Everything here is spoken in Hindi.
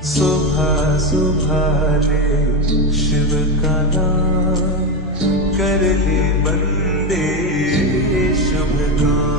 सुबह सुबह ले शिव का नाम, कर ले बंदे शुभ काम।